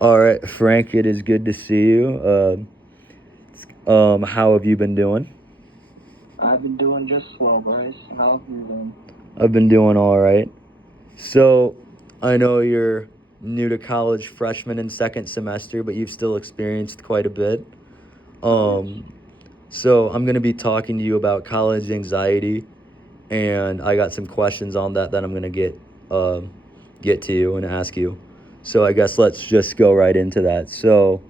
All right, Frank, it is good to see you. How have you been doing? I've been doing just well, Bryce. How have you been? I've been doing all right. So, I know you're new to college, freshman and second semester, but you've still experienced quite a bit. Oh, yes. Um, so I'm gonna be talking to you about college anxiety, and I got some questions on that I'm gonna get to you and ask you. So I guess let's just go right into that. So,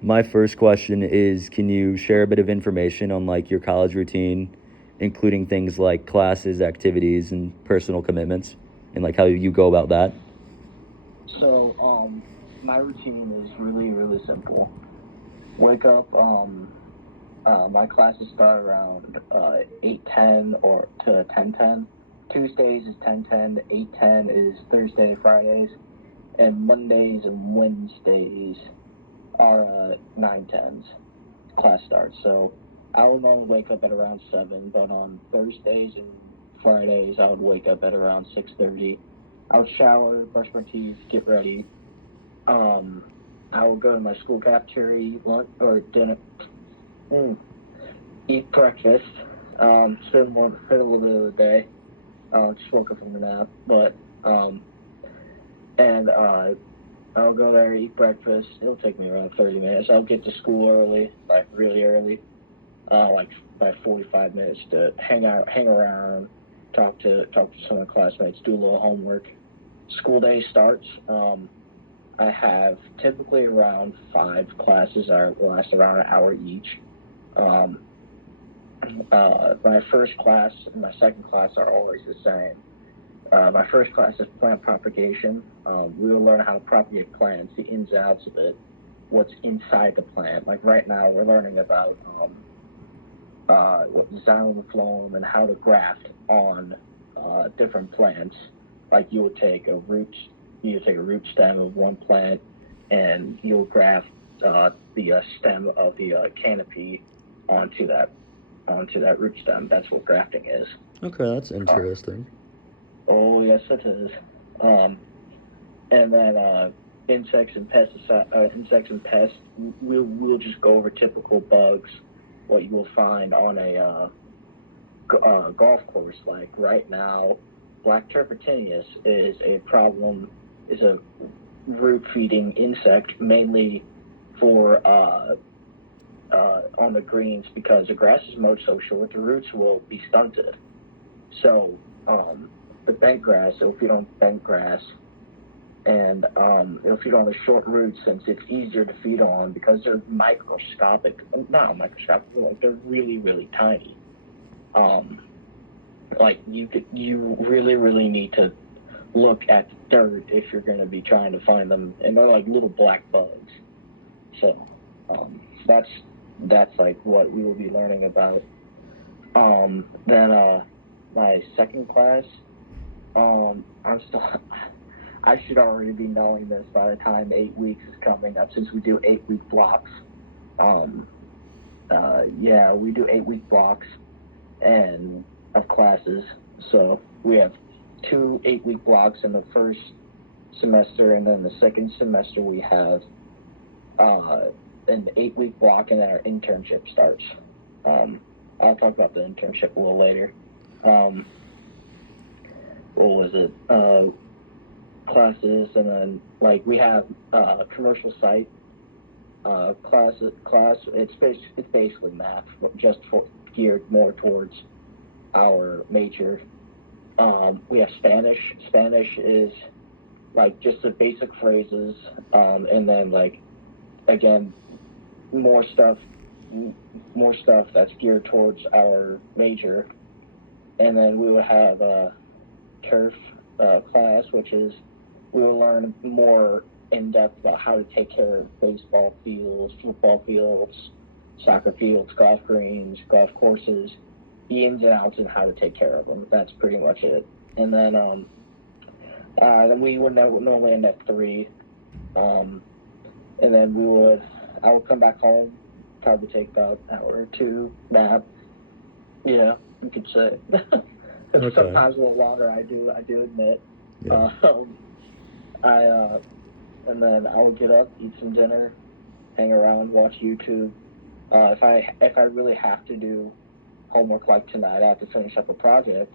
my first question is, can you share a bit of information on like your college routine, including things like classes, activities, and personal commitments, and like how you go about that? So, my routine is really simple. Wake up. My classes start around 8:10 or to 10:10. Tuesdays is 10:10. 8:10 is Thursday, Fridays, and Mondays and Wednesdays are 9:10s. Class starts. So I would normally wake up at around 7, but on Thursdays and Fridays I would wake up at around 6:30. I would shower, brush my teeth, get ready. Um, I would go to my school cafeteria, eat lunch or dinner, mm, eat breakfast. Spend a little bit of the day. Just woke up from a nap, but and I'll go there, eat breakfast. It'll take me around 30 minutes. I'll get to school early, like really early. Like by 45 minutes to hang out, hang around, talk to some of my classmates, do a little homework. School day starts. I have typically around 5 classes that last around an hour each. Um, my first class and my second class are always the same. My first class is plant propagation. We will learn how to propagate plants, the ins and outs of it, what's inside the plant. Like right now, we're learning about xylem phloem and how to graft on different plants. Like you would take a root stem of one plant, and you'll graft the stem of the canopy onto that onto that root stem. That's what grafting is. Okay, that's Uh, interesting. oh yes, it is. Um, and then insects and pests. We'll just go over typical bugs, what you will find on a golf course. Like right now, black turpentinius is a problem. Is a root feeding insect mainly for on the greens because the grass is mowed so short, the roots will be stunted. So the bent grass, it'll feed on bent grass, and it'll feed on the short roots since it's easier to feed on because they're microscopic. Not microscopic, like they're really tiny. Um, like you really need to look at the dirt if you're going to be trying to find them, and they're like little black bugs. So that's like what we will be learning about. Then my second class, I'm still. I should already be knowing this by the time 8 weeks is coming up, since we do 8 week blocks. Um, yeah, we do 8 week blocks and of classes. So we have 2 8 week blocks in the first semester, and then the second semester we have uh, an 8 week block, and then our internship starts. Um, I'll talk about the internship a little later. Um, what was it? Classes, and then like we have commercial site class. It's basically math, but just geared more towards our major. We have Spanish. Spanish is like just the basic phrases, and then like again more stuff, more stuff that's geared towards our major. And then we will have a turf class, which is we will learn more in depth about how to take care of baseball fields, football fields, soccer fields, golf greens, golf courses, the ins and outs, and how to take care of them. That's pretty much it. And then we would normally end at 3, um, and then I would come back home, probably take about an hour or two nap. Yeah, you could say. Okay. Sometimes a little longer. I do admit. Yeah. I and then I will get up, eat some dinner, hang around, watch YouTube. If I really have to do homework like tonight, I have to finish up a project.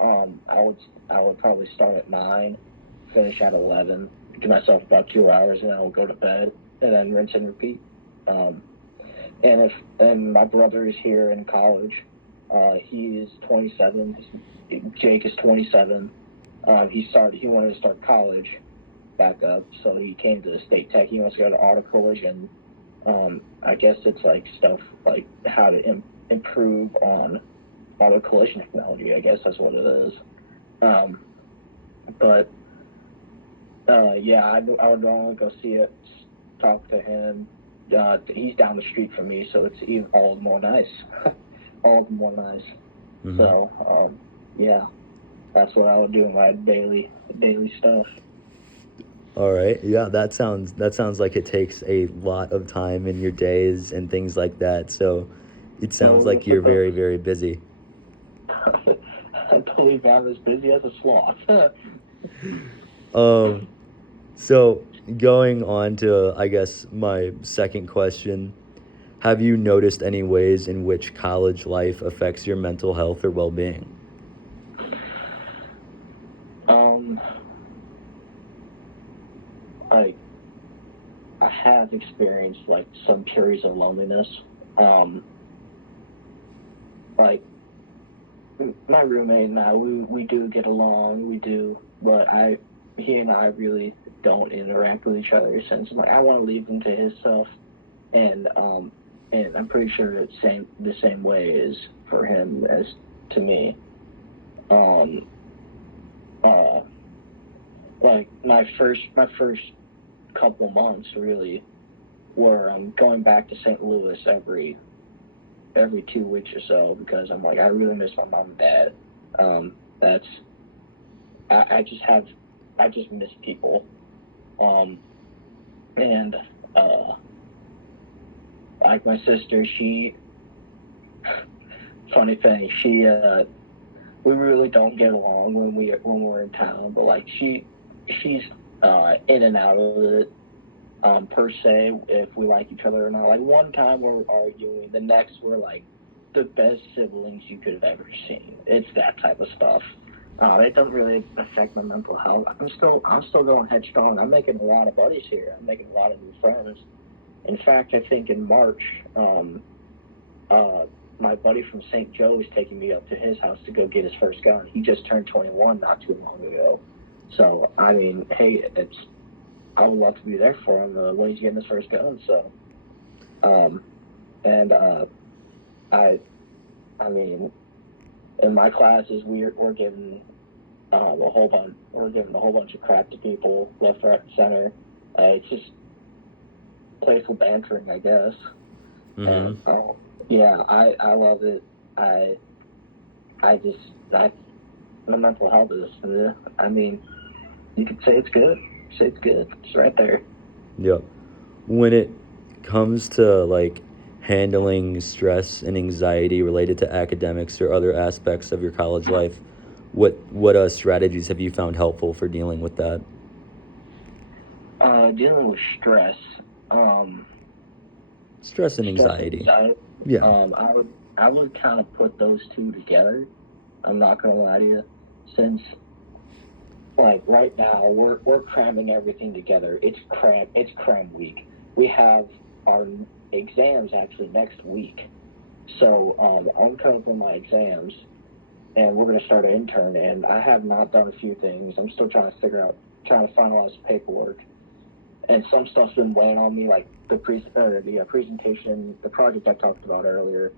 I would probably start at 9, finish at 11, give myself about 2 hours, and then I'll go to bed, and then rinse and repeat. Um, and my brother is here in college. He is 27. Jake is 27. He wanted to start college back up, so he came to the State Tech. He wants to go to auto collision. I guess it's like stuff like how to improve on auto collision technology. I guess that's what it is. But yeah, I would normally go see it, talk to him. He's down the street from me, so it's even all the more nice. All the more nice. Mhm. So yeah, that's what I would do in my daily stuff. All right. Yeah, that sounds like it takes a lot of time in your days and things like that. So it sounds So like what's you're the very, very busy. I believe I'm as busy as a sloth. Um, so going on to, I guess, my second question, have you noticed any ways in which college life affects your mental health or well-being? um, I I have experienced like some periods of loneliness. Um, like my roommate and we do get along, we do, but he and I really don't interact with each other since like I want to leave him to his stuff, and I'm pretty sure it's the same way is for him as to me. Um, uh, like my first couple months really were going back to St. Louis every 2 weeks or so because I'm like I really miss my mom and dad. That's I just have I just miss people. Um, and like my sister, she funny thing, we really don't get along when we're in town, but like she's in and out of it. Per se, if we like each other or not. Like one time we're arguing, the next we're like the best siblings you could have ever seen. It's that type of stuff. It doesn't really affect my mental health. I'm still going headstrong. I'm making a lot of buddies here. I'm making a lot of new friends. In fact, I think in March, uh, my buddy from St. Joe is taking me up to his house to go get his first gun. He just turned 21 not too long ago. So I mean, hey, I would love to be there for him when he's getting his first gun. So, um, and I I mean, in my classes we're giving we're giving a whole bunch of crap to people left, right, and center. It's just playful bantering, I guess. Mm-hmm. And yeah, I love it. I I just I my mental health is. I mean, you could say it's good. Say it's good. It's right there. Yeah. When it comes to like handling stress and anxiety related to academics or other aspects of your college life, what strategies have you found helpful for dealing with that? Dealing with stress. Um, Stress and Stress and anxiety. anxiety. Yeah. I would kind of put those two together. I'm not gonna lie to you, since like right now we're cramming everything together. It's cram week. We have our exams actually next week, so I'm coming for my exams, and we're gonna start an intern. And I have not done a few things. I'm still trying to finalize the paperwork, and some stuff's been weighing on me, like the presentation, the project I talked about earlier,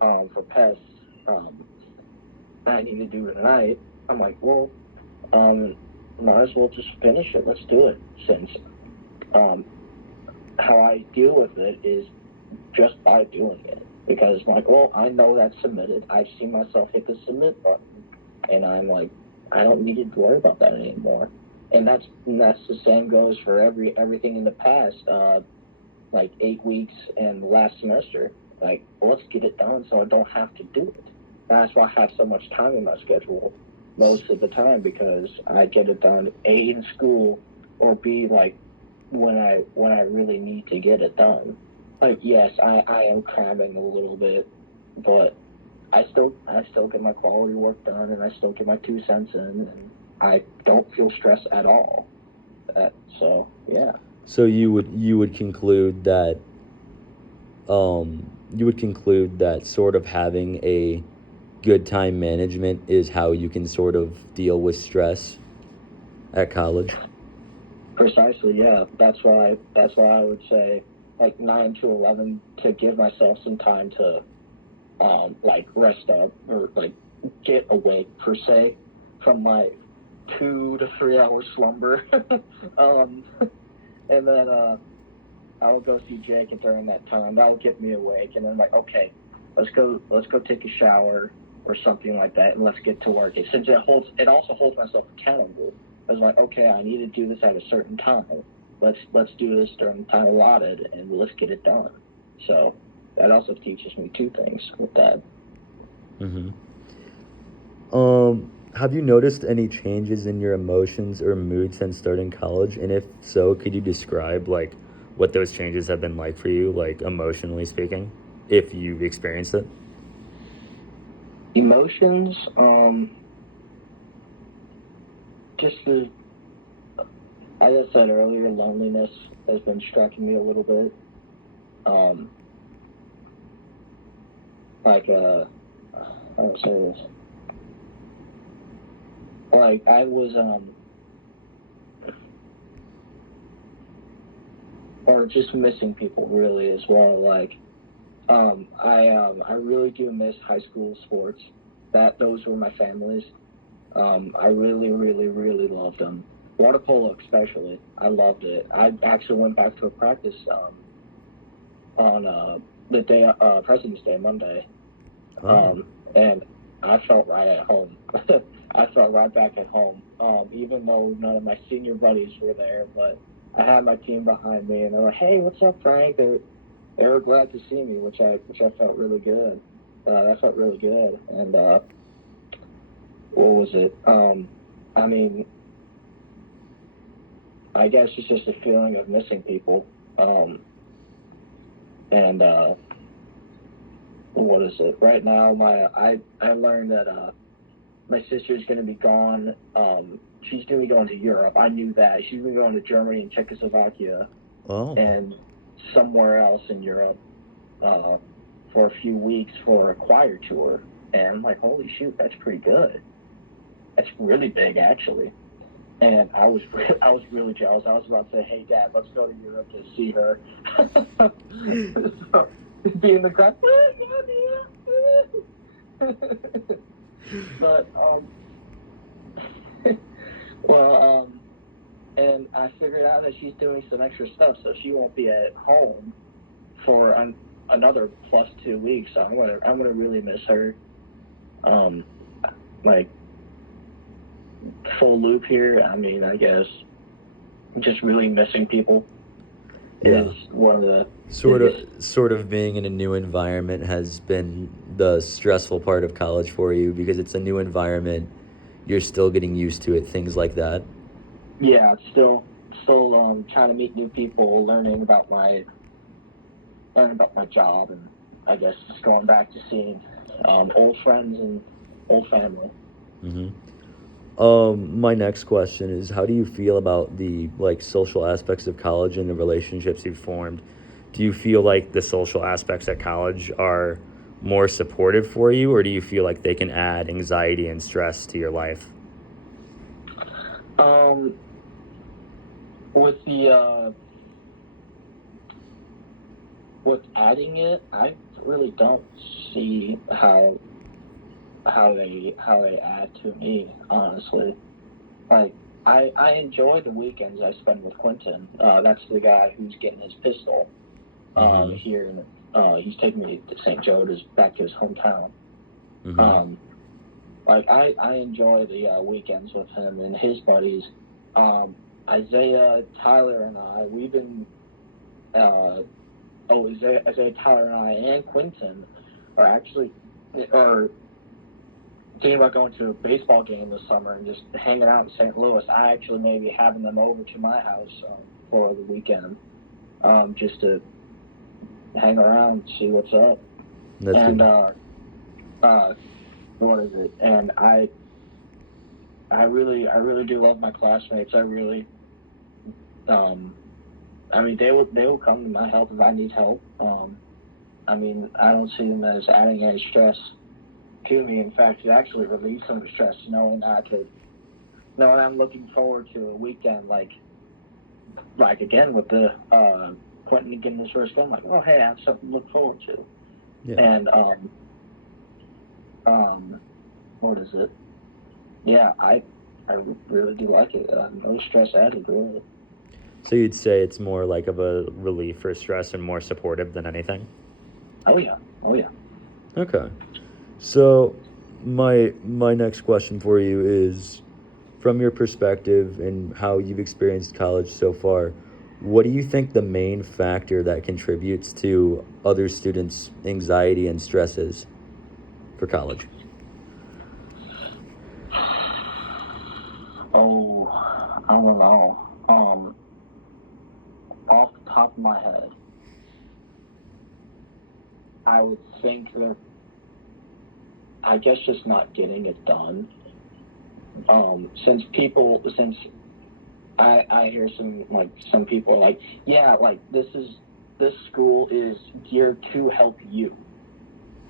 for pests. Um, I need to do it tonight. I'm like, well, um, might as well just finish it. Let's do it. Since um, how I deal with it is just by doing it. Because I'm like, well, I know that's submitted. I've seen myself hit the submit button, and I'm like, I don't need to worry about that anymore. And that's the same goes for everything in the past. Like 8 weeks and last semester. Like, well, let's get it done so I don't have to do it. That's why I have so much time in my schedule most of the time because I get it done A in school or B like when I really need to get it done. Like, yes, I am cramming a little bit, but I still get my quality work done, and I still get my 2 cents in, and I don't feel stressed at all. So yeah. So you would conclude that sort of having a good time management is how you can sort of deal with stress at college. Precisely, yeah. That's why I would say like 9 to 11 to give myself some time to like rest up or like get awake per se from my 2 to 3 hour slumber. um, and then I'll go see Jake, and during that time that'll get me awake, and then like, okay, let's go take a shower or something like that, and let's get to work. Since it also holds myself accountable. I was like, okay, I need to do this at a certain time. Let's do this during the time allotted, and let's get it done. So that also teaches me two things with that. Mm-hmm. Have you noticed any changes in your emotions or mood since starting college? And if so, could you describe like what those changes have been like for you, like emotionally speaking, if you've experienced it? Emotions, just the, as I said earlier, loneliness has been striking me a little bit. Um, like how do I say this? Like I was or just missing people really as well. Like I really do miss high school sports. Those were my families. I really, really, really loved them. Water polo especially. I loved it. I actually went back to a practice on the day President's Day Monday, Oh, and I felt right at home. I felt right back at home. Even though none of my senior buddies were there, but I had my team behind me, and they're like, "Hey, what's up, Frank?" They were glad to see me, which I felt really good. That felt really good. And what was it? I mean, I guess it's just a feeling of missing people. Um, and what is it? Right now, I learned that my sister's going to be gone. She's going to be going to Europe. I knew that. She's going to be going to Germany and Czechoslovakia oh, and somewhere else in Europe uh, for a few weeks for a choir tour. And I'm like, holy shoot, that's pretty good. That's really big, actually. And I was really jealous. I was about to say, hey, Dad, let's go to Europe to see her. So, be in the crowd. But well, and I figured out that she's doing some extra stuff, so she won't be at home for another plus 2 weeks. So I'm gonna really miss her. Um, like full loop here. I mean, I guess just really missing people yeah. is one of the Sort of, biggest. sort of being in a new environment has been the stressful part of college for you because it's a new environment. You're still getting used to it, things like that. Yeah, still trying to meet new people, learning about my job, and I guess just going back to seeing old friends and old family. Hmm. My next question is, how do you feel about the like social aspects of college and the relationships you've formed? Do you feel like the social aspects at college are more supportive for you, or do you feel like they can add anxiety and stress to your life? Um, with the with adding it, I really don't see how they add to me, honestly. Like I enjoy the weekends I spend with Quentin. That's the guy who's getting his pistol Mm-hmm. here in he's taking me to St. Joe, back to his hometown. Mm-hmm. Um, like I enjoy the weekends with him and his buddies. Um, Isaiah, Tyler, and I, we've been uh, Isaiah, Tyler, and I, and Quentin are actually are thinking about going to a baseball game this summer and just hanging out in St. Louis. I actually may be having them over to my house for the weekend, just to hang around, see what's up. That's And good. what is it? And I really do love my classmates. I really, I mean, they will come to my help if I need help. I mean, I don't see them as adding any stress to me. In fact, it actually relieves some stress knowing knowing I'm looking forward to a weekend like again with the Quentin getting his first game. Like, oh hey, I have something to look forward to. Yeah. And what is it? Yeah, I really do like it. No stress added, really. So you'd say it's more like of a relief for stress and more supportive than anything? Oh yeah, oh yeah. Okay. So my next question for you is, from your perspective and how you've experienced college so far, what do you think the main factor that contributes to other students' anxiety and stress is for college? Oh, I don't know. Off the top of my head, I would think that I guess just not getting it done. Since I hear some people are like, yeah, like this school is geared to help you,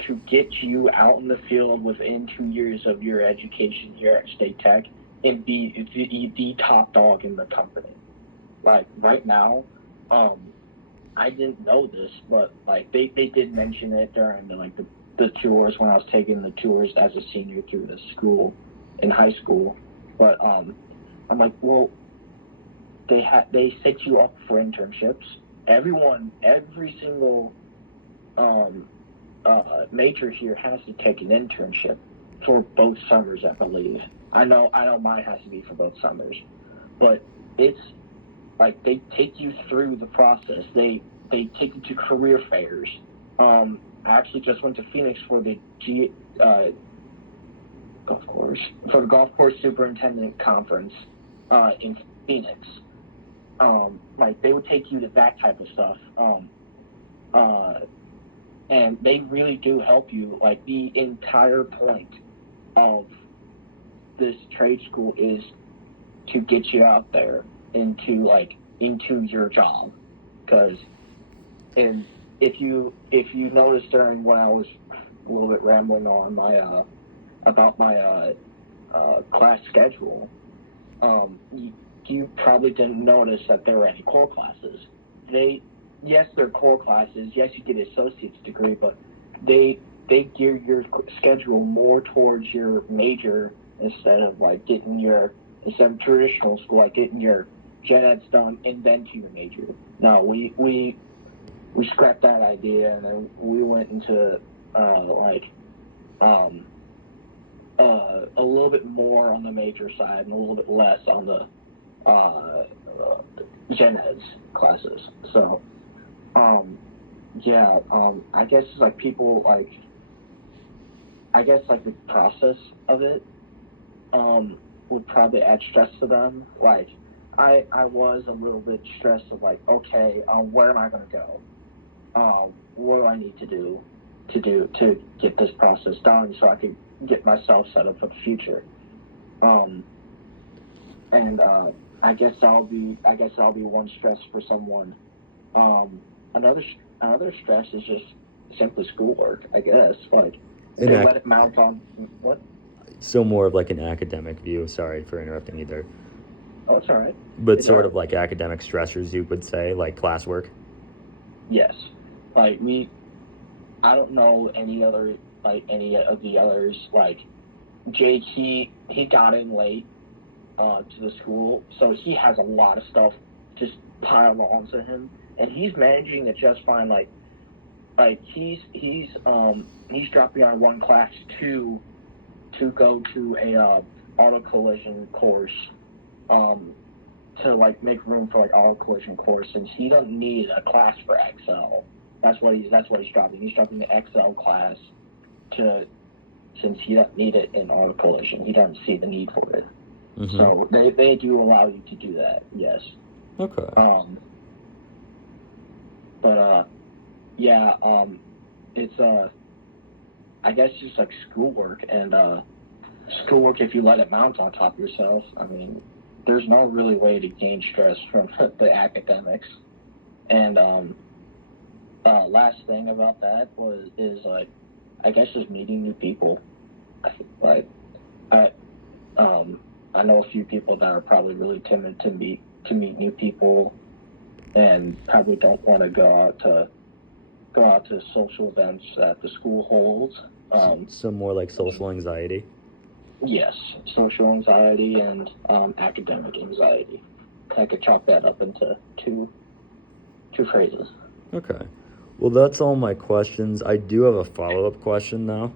to get you out in the field within 2 years of your education here at State Tech and be the top dog in the company. Like right now, I didn't know this, but like they did mention it during the tours when I was taking the tours as a senior through the school in high school. But I'm like, well, they set you up for internships. Every single um, major here has to take an internship for both summers, I believe. I know mine has to be for both summers, but it's like they take you through the process. They take you to career fairs. I actually just went to Phoenix for the golf course for the golf course superintendent conference in Phoenix. Like they would take you to that type of stuff. Uh, and they really do help you. Like the entire point of this trade school is to get you out there into your job, because and if you noticed during when I was a little bit rambling on my about my class schedule, you probably didn't notice that there were any core classes. They Yes, they're core classes. Yes, you get an associate's degree, but they gear your schedule more towards your major instead of instead of traditional school, like getting your gen eds done and then to your major. No, we scrapped that idea and then we went into um, a little bit more on the major side and a little bit less on the uh, gen eds classes. So yeah, I guess like people like I guess like the process of it would probably add stress to them. Like I was a little bit stressed of like, okay, where am I gonna go? What do I need to do to get this process done so I could get myself set up for the future? Um, and I guess I'll be one stress for someone. Um, another stress is just simply schoolwork. I guess like An they ac- let it mount on what? so more of like an academic view. Sorry for interrupting you there. Oh, it's all right. But It's all sort right. of like academic stressors, you would say, like classwork. Yes. Like I don't know any of the others. Like Jake, he got in late to the school, so he has a lot of stuff just piled onto him, and he's managing it just fine. Like he's dropping on one class to go to a auto collision course to like make room for like auto collision course, since he doesn't need a class for Excel. That's what he's dropping. He's dropping the Excel class to since he doesn't need it in auto collision. He doesn't see the need for it. Mm-hmm. So they do allow you to do that. Yes. Okay. Yeah, it's I guess just like schoolwork and schoolwork. If you let it mount on top of yourself, I mean, there's no really way to gain stress from the academics. And last thing about that is like, I guess just meeting new people. Like, I I know a few people that are probably really timid to meet new people, and probably don't want to go out to social events that the school holds. Some more like social anxiety. Yes, social anxiety and academic anxiety. I could chop that up into two phrases. Okay. Well, that's all my questions. I do have a follow-up question now.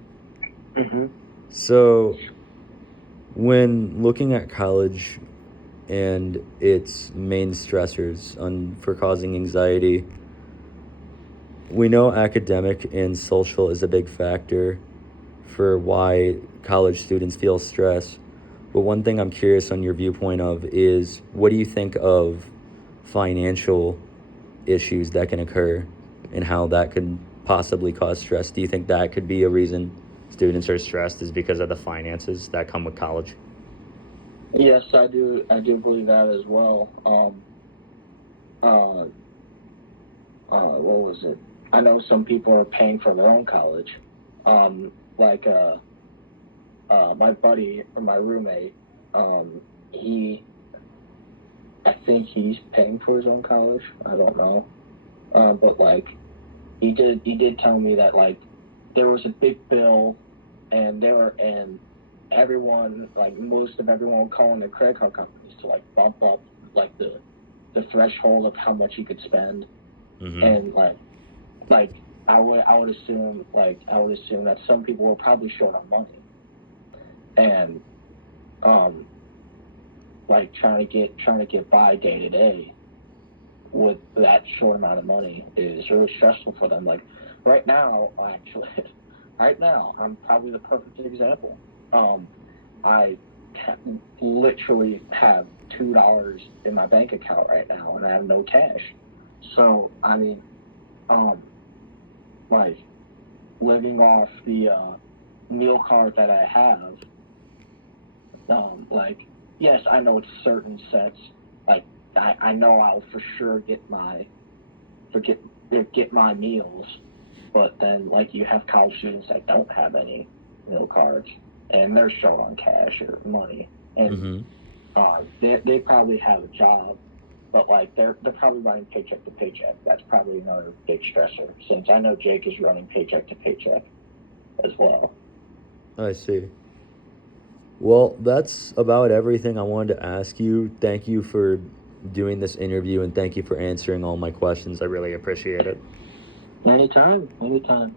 Mm-hmm. So, when looking at college and its main stressors for causing anxiety, we know academic and social is a big factor for why college students feel stress. But one thing I'm curious on your viewpoint of is, what do you think of financial issues that can occur and how that could possibly cause stress? Do you think that could be a reason students are stressed, is because of the finances that come with college? Yes, I do. I do believe that as well. Uh, what was it? I know some people are paying for their own college. Like my buddy or my roommate, he, I think he's paying for his own college. I don't know. But like, he did tell me that like there was a big bill, and everyone, like most of everyone, calling the credit card companies to like bump up like the threshold of how much you could spend. Mm-hmm. And like I would assume that some people were probably short on money, and like trying to get by day to day with that short amount of money is really stressful for them. Like right now, actually, right now I'm probably the perfect example. I literally have $2 in my bank account right now, and I have no cash. So I mean, like living off the meal card that I have, like, yes, I know it's certain sets. Like I know I'll for sure get my meals, but then like you have college students that don't have any meal cards, and they're short on cash or money, and they probably have a job, but like they're probably running paycheck to paycheck. That's probably another big stressor, since I know Jake is running paycheck to paycheck as well. I see. Well, that's about everything I wanted to ask you. Thank you for doing this interview, and thank you for answering all my questions. I really appreciate it. Anytime, anytime.